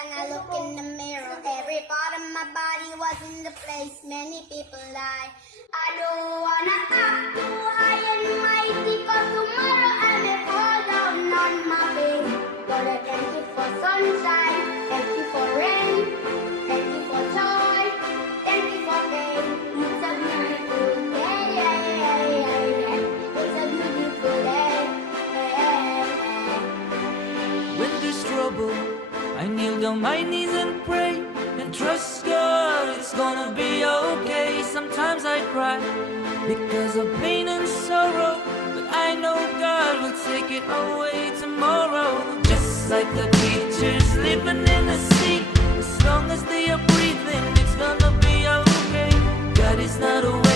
and I look in the mirror. Every part of my body was in the place many people lie. I don't wanna act too high and mighty, cause tomorrow I may fall down on my face. But I thank you for sunshine, thank you for rain, thank you for joy, thank you for pain. It's a beautiful day, it's a beautiful day. When there's trouble, I kneel down my knees and pray and trust God it's gonna be okay. Sometimes I cry because of pain and sorrow, but I know God will take it away tomorrow. Just like the creatures living in the sea, as long as they are breathing, it's gonna be okay. God is not away.